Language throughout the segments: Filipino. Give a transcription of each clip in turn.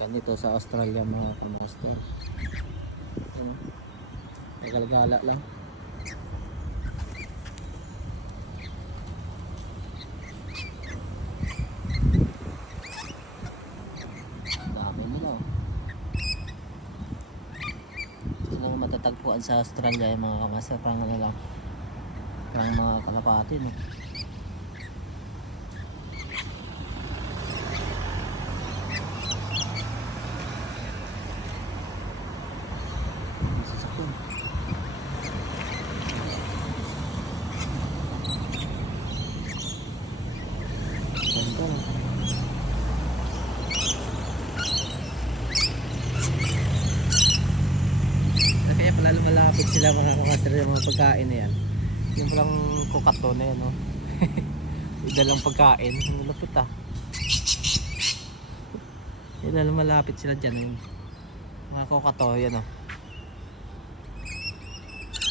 Ganito sa Australia mga kamaster. Nagalgala lang. Dami nila oh. Ito lang matatagpuan sa Australia yung mga kamaster. Parang ano lang, parang mga kalapati no. Kaya pala lumalapit sila mga kamaster yung mga pagkain na yan. Yung palang kukato na yan no. Dalang pagkain. Ang lupit ah. Yun na lumalapit sila dyan yung mga kukato yan oh.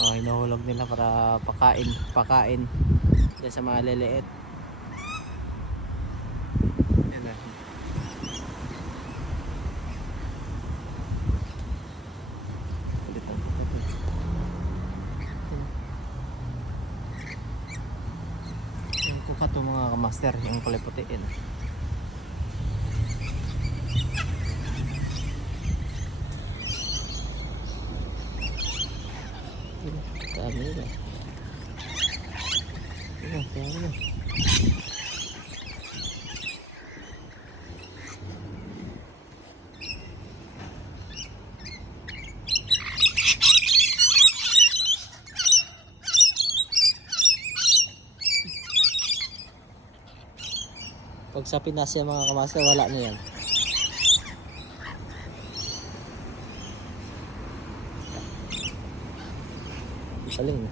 Oh, hinuhulog nila para pakain dyan sa mga liliit. Yan na. Yung kukato mga kamaster, yung kulay puti yan. Dami nila. Dami na. Pag sa Pinas yan mga kamaster, wala na yan. Galing na.